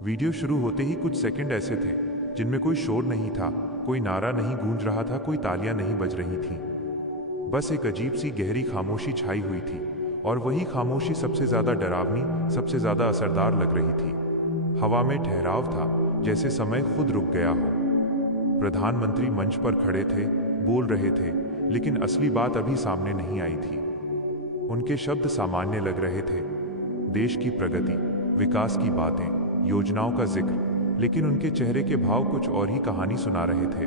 Video शुरू होते ही कुछ सेकंड ऐसे थे जिनमें कोई शोर नहीं था, कोई नारा नहीं गूंज रहा था, कोई तालियां नहीं बज रही थीं। बस एक अजीब सी गहरी खामोशी छाई हुई थी, और वही खामोशी सबसे ज्यादा डरावनी, सबसे ज्यादा असरदार लग रही थी। हवा में ठहराव था, जैसे समय खुद रुक गया हो। प्रधानमंत्री मंच पर खड़े थे, बोल रहे थे, लेकिन असली बात अभी सामने नहीं आई थी। उनके शब्द सामान्य लग रहे थे, देश की प्रगति, विकास की बातें, योजनाओं का जिक्र, लेकिन उनके चेहरे के भाव कुछ और ही कहानी सुना रहे थे।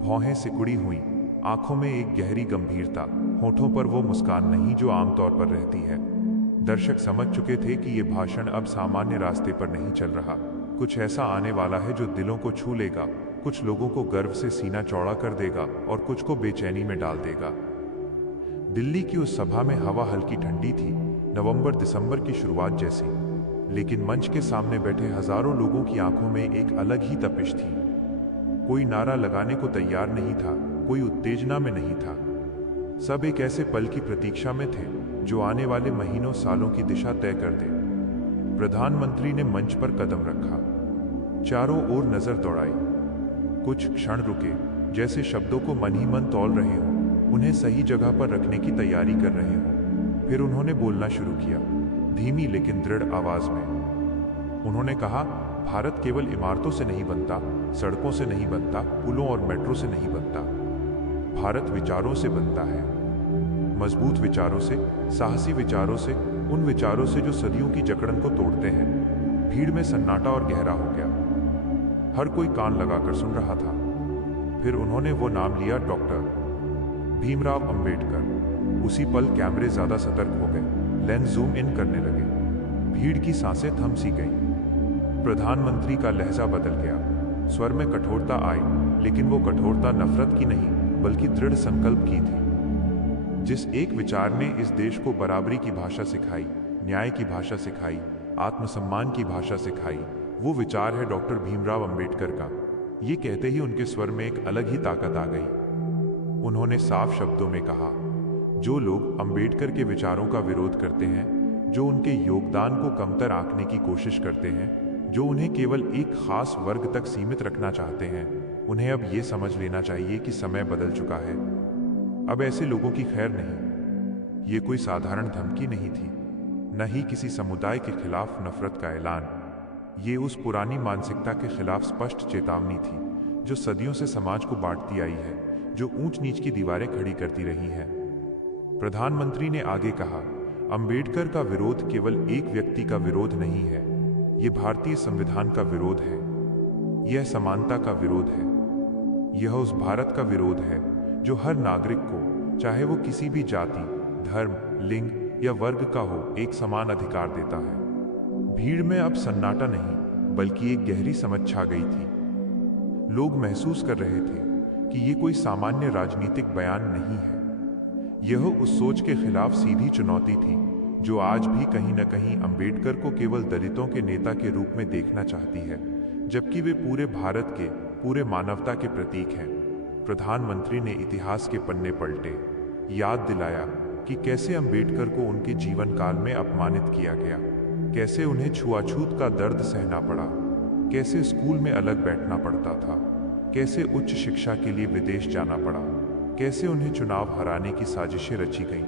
भौहें सिकुड़ी हुई, आंखों में एक गहरी गंभीरता, होठों पर वो मुस्कान नहीं जो आमतौर पर रहती है। दर्शक समझ चुके थे कि ये भाषण अब सामान्य रास्ते पर नहीं चल रहा। कुछ ऐसा आने वाला है जो दिलों को छू लेगा, कुछ लोगों को गर्व से सीना चौड़ा कर देगा और कुछ को बेचैनी में डाल देगा। दिल्ली की उस सभा में हवा हल्की ठंडी थी, नवंबर दिसंबर की शुरुआत जैसी, लेकिन मंच के सामने बैठे हजारों लोगों की आंखों में एक अलग ही तपिश थी। कोई नारा लगाने को तैयार नहीं था, कोई उत्तेजना में नहीं था। सब एक ऐसे पल की प्रतीक्षा में थे जो आने वाले महीनों सालों की दिशा तय कर दे। प्रधानमंत्री ने मंच पर कदम रखा, चारों ओर नजर दौड़ाई, कुछ क्षण रुके, जैसे शब्दों को मन ही मन तौल रहे हों, उन्हें सही जगह पर रखने की तैयारी कर रहे हों। फिर उन्होंने बोलना शुरू किया, धीमी लेकिन दृढ़ आवाज में। उन्होंने कहा, भारत केवल इमारतों से नहीं बनता, सड़कों से नहीं बनता, पुलों और मेट्रो से नहीं बनता। भारत विचारों से बनता है, मजबूत विचारों से, साहसी विचारों से, उन विचारों से जो सदियों की जकड़न को तोड़ते हैं। भीड़ में सन्नाटा और गहरा हो गया, हर कोई कान लगाकर सुन रहा था। फिर उन्होंने वो नाम लिया, डॉक्टर भीमराव अंबेडकर। उसी पल कैमरे ज्यादा सतर्क हो गए, लेंस जूम इन करने लगे, भीड़ की सांसें थम सी गईं। प्रधानमंत्री का लहजा बदल गया, स्वर में कठोरता आई, लेकिन वो कठोरता नफरत की नहीं बल्कि दृढ़ संकल्प की थी। जिस एक विचार ने इस देश को बराबरी की भाषा सिखाई, न्याय की भाषा सिखाई, आत्मसम्मान की भाषा सिखाई, वो विचार है डॉक्टर भीमराव अंबेडकर का। ये कहते ही उनके स्वर में एक अलग ही ताकत आ गई। उन्होंने साफ शब्दों में कहा, जो लोग अंबेडकर के विचारों का विरोध करते हैं, जो उनके योगदान को कमतर आंकने की कोशिश करते हैं, जो उन्हें केवल एक खास वर्ग तक सीमित रखना चाहते हैं, उन्हें अब ये समझ लेना चाहिए कि समय बदल चुका है। अब ऐसे लोगों की खैर नहीं। ये कोई साधारण धमकी नहीं थी, न ही किसी समुदाय के खिलाफ नफरत का ऐलान। ये उस पुरानी मानसिकता के खिलाफ स्पष्ट चेतावनी थी जो सदियों से समाज को बांटती आई है, जो ऊंच नीच की दीवारें खड़ी करती रही है। प्रधानमंत्री ने आगे कहा, अंबेडकर का विरोध केवल एक व्यक्ति का विरोध नहीं है, यह भारतीय संविधान का विरोध है, यह समानता का विरोध है, यह उस भारत का विरोध है जो हर नागरिक को, चाहे वो किसी भी जाति, धर्म, लिंग या वर्ग का हो, एक समान अधिकार देता है। भीड़ में अब सन्नाटा नहीं बल्कि एक गहरी समझ छा गई थी। लोग महसूस कर रहे थे कि ये कोई सामान्य राजनीतिक बयान नहीं है, यह उस सोच के खिलाफ सीधी चुनौती थी जो आज भी कहीं न कहीं अंबेडकर को केवल दलितों के नेता के रूप में देखना चाहती है, जबकि वे पूरे भारत के, पूरे मानवता के प्रतीक हैं। प्रधानमंत्री ने इतिहास के पन्ने पलटे, याद दिलाया कि कैसे अंबेडकर को उनके जीवन काल में अपमानित किया गया, कैसे उन्हें छुआछूत का दर्द सहना पड़ा, कैसे स्कूल में अलग बैठना पड़ता था, कैसे उच्च शिक्षा के लिए विदेश जाना पड़ा, कैसे उन्हें चुनाव हराने की साजिशें रची गईं,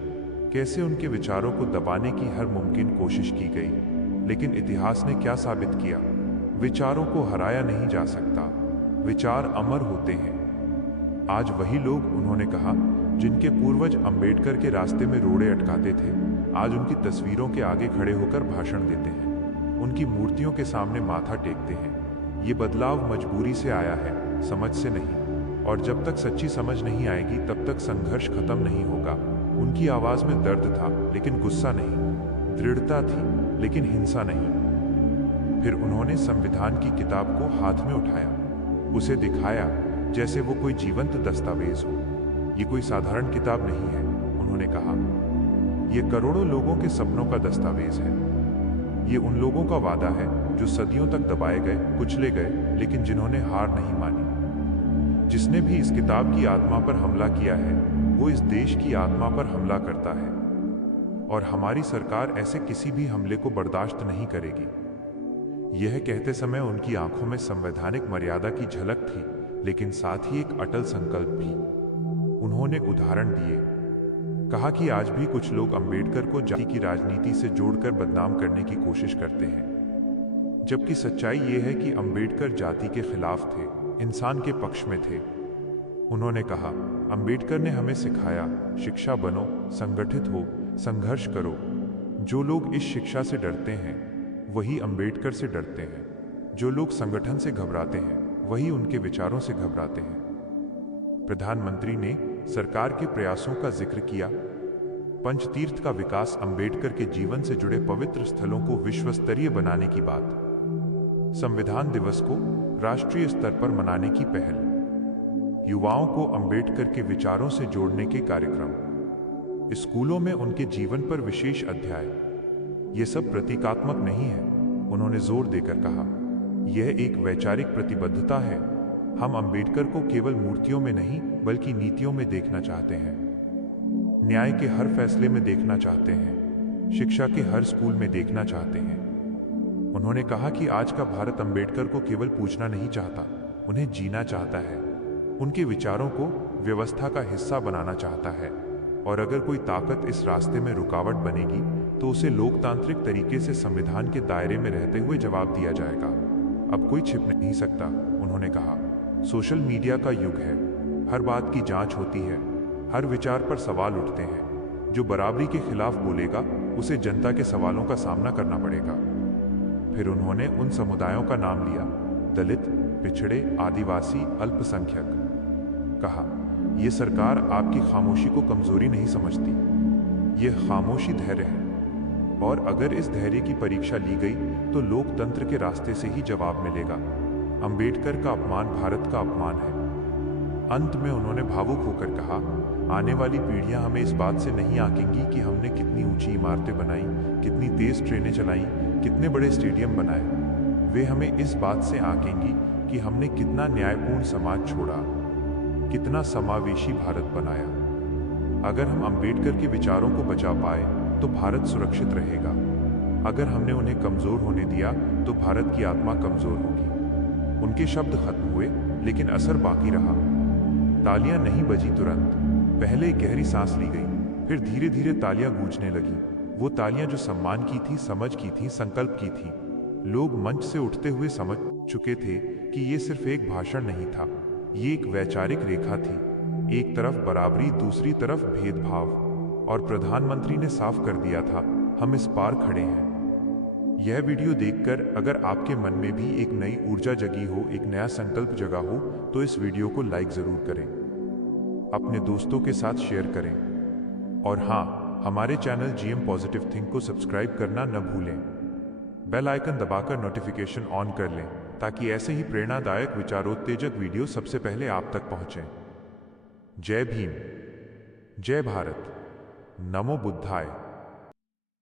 कैसे उनके विचारों को दबाने की हर मुमकिन कोशिश की गई। लेकिन इतिहास ने क्या साबित किया? विचारों को हराया नहीं जा सकता, विचार अमर होते हैं। आज वही लोग, उन्होंने कहा, जिनके पूर्वज अंबेडकर के रास्ते में रोड़े अटकाते थे, आज उनकी तस्वीरों के आगे खड़े होकर भाषण देते हैं, उनकी मूर्तियों के सामने माथा टेकते हैं। ये बदलाव मजबूरी से आया है, समझ से नहीं। और जब तक सच्ची समझ नहीं आएगी तब तक संघर्ष खत्म नहीं होगा। उनकी आवाज में दर्द था लेकिन गुस्सा नहीं, दृढ़ता थी लेकिन हिंसा नहीं। फिर उन्होंने संविधान की किताब को हाथ में उठाया, उसे दिखाया जैसे वो कोई जीवंत दस्तावेज हो। ये कोई साधारण किताब नहीं है, उन्होंने कहा, ये करोड़ों लोगों के सपनों का दस्तावेज है। ये उन लोगों का वादा है जो सदियों तक दबाए गए, कुचले गए, लेकिन जिन्होंने हार नहीं मानी। जिसने भी इस किताब की आत्मा पर हमला किया है, वो इस देश की आत्मा पर हमला करता है, और हमारी सरकार ऐसे किसी भी हमले को बर्दाश्त नहीं करेगी। यह कहते समय उनकी आंखों में संवैधानिक मर्यादा की झलक थी, लेकिन साथ ही एक अटल संकल्प भी। उन्होंने उदाहरण दिए, कहा कि आज भी कुछ लोग अंबेडकर को जाति की राजनीति से जोड़कर बदनाम करने की कोशिश करते हैं, जबकि सच्चाई यह है कि अंबेडकर जाति के खिलाफ थे, इंसान के पक्ष में थे। उन्होंने कहा, अंबेडकर ने हमें सिखाया, शिक्षा बनो, संगठित हो, संघर्ष करो। जो लोग इस शिक्षा से डरते हैं वही अंबेडकर से डरते हैं। जो लोग संगठन से घबराते हैं वही उनके विचारों से घबराते हैं। प्रधानमंत्री ने सरकार के प्रयासों का जिक्र किया। पंचतीर्थ का विकास, अंबेडकर के जीवन से जुड़े पवित्र स्थलों को विश्व स्तरीय बनाने की बात, संविधान दिवस को राष्ट्रीय स्तर पर मनाने की पहल, युवाओं को अंबेडकर के विचारों से जोड़ने के कार्यक्रम, स्कूलों में उनके जीवन पर विशेष अध्याय, ये सब प्रतीकात्मक नहीं है। उन्होंने जोर देकर कहा, यह एक वैचारिक प्रतिबद्धता है। हम अंबेडकर को केवल मूर्तियों में नहीं बल्कि नीतियों में देखना चाहते हैं, न्याय के हर फैसले में देखना चाहते हैं, शिक्षा के हर स्कूल में देखना चाहते हैं। उन्होंने कहा कि आज का भारत अंबेडकर को केवल पूछना नहीं चाहता, उन्हें जीना चाहता है, उनके विचारों को व्यवस्था का हिस्सा बनाना चाहता है। और अगर कोई ताकत इस रास्ते में रुकावट बनेगी तो उसे लोकतांत्रिक तरीके से संविधान के दायरे में रहते हुए जवाब दिया जाएगा। अब कोई छिप नहीं सकता। उन्होंने कहा, सोशल मीडिया का युग है, हर बात की जांच होती है, हर विचार पर सवाल उठते हैं। जो बराबरी के खिलाफ बोलेगा उसे जनता के सवालों का सामना करना पड़ेगा। फिर उन्होंने उन समुदायों का नाम लिया, दलित, पिछड़े, आदिवासी, अल्पसंख्यक। कहा, यह सरकार आपकी खामोशी को कमजोरी नहीं समझती, यह खामोशी धैर्य है। और अगर इस धैर्य की परीक्षा ली गई तो लोकतंत्र के रास्ते से ही जवाब मिलेगा। अंबेडकर का अपमान भारत का अपमान है। अंत में उन्होंने भावुक होकर कहा, आने वाली पीढ़ियां हमें इस बात से नहीं आंकेंगी कि हमने कितनी ऊंची इमारतें बनाई, कितनी तेज ट्रेनें चलाई, कितने बड़े स्टेडियम बनाए। वे हमें इस बात से आंकेंगी कि हमने कितना न्यायपूर्ण समाज छोड़ा, कितना समावेशी भारत बनाया। अगर हम अंबेडकर के विचारों को बचा पाए तो भारत सुरक्षित रहेगा। अगर हमने उन्हें कमजोर होने दिया तो भारत की आत्मा कमजोर होगी। उनके शब्द खत्म हुए लेकिन असर बाकी रहा। तालियां नहीं बजी तुरंत, पहले गहरी सांस ली गई, फिर धीरे धीरे तालियां गूंजने लगी। वो तालियां जो सम्मान की थी, समझ की थी, संकल्प की थी। लोग मंच से उठते हुए समझ चुके थे कि ये सिर्फ एक भाषण नहीं था, ये एक वैचारिक रेखा थी। एक तरफ बराबरी, दूसरी तरफ भेदभाव। और प्रधानमंत्री ने साफ कर दिया था, हम इस पार खड़े हैं। यह वीडियो देखकर अगर आपके मन में भी एक नई ऊर्जा जगी हो, एक नया संकल्प जगा हो, तो इस वीडियो को लाइक जरूर करें, अपने दोस्तों के साथ शेयर करें। और हाँ, हमारे चैनल जीएम पॉजिटिव थिंक को सब्सक्राइब करना न भूलें। बेल आइकन दबाकर नोटिफिकेशन ऑन कर लें ताकि ऐसे ही प्रेरणादायक विचारोत्तेजक वीडियो सबसे पहले आप तक पहुंचें। जय भीम, जय भारत, नमो बुद्धाय।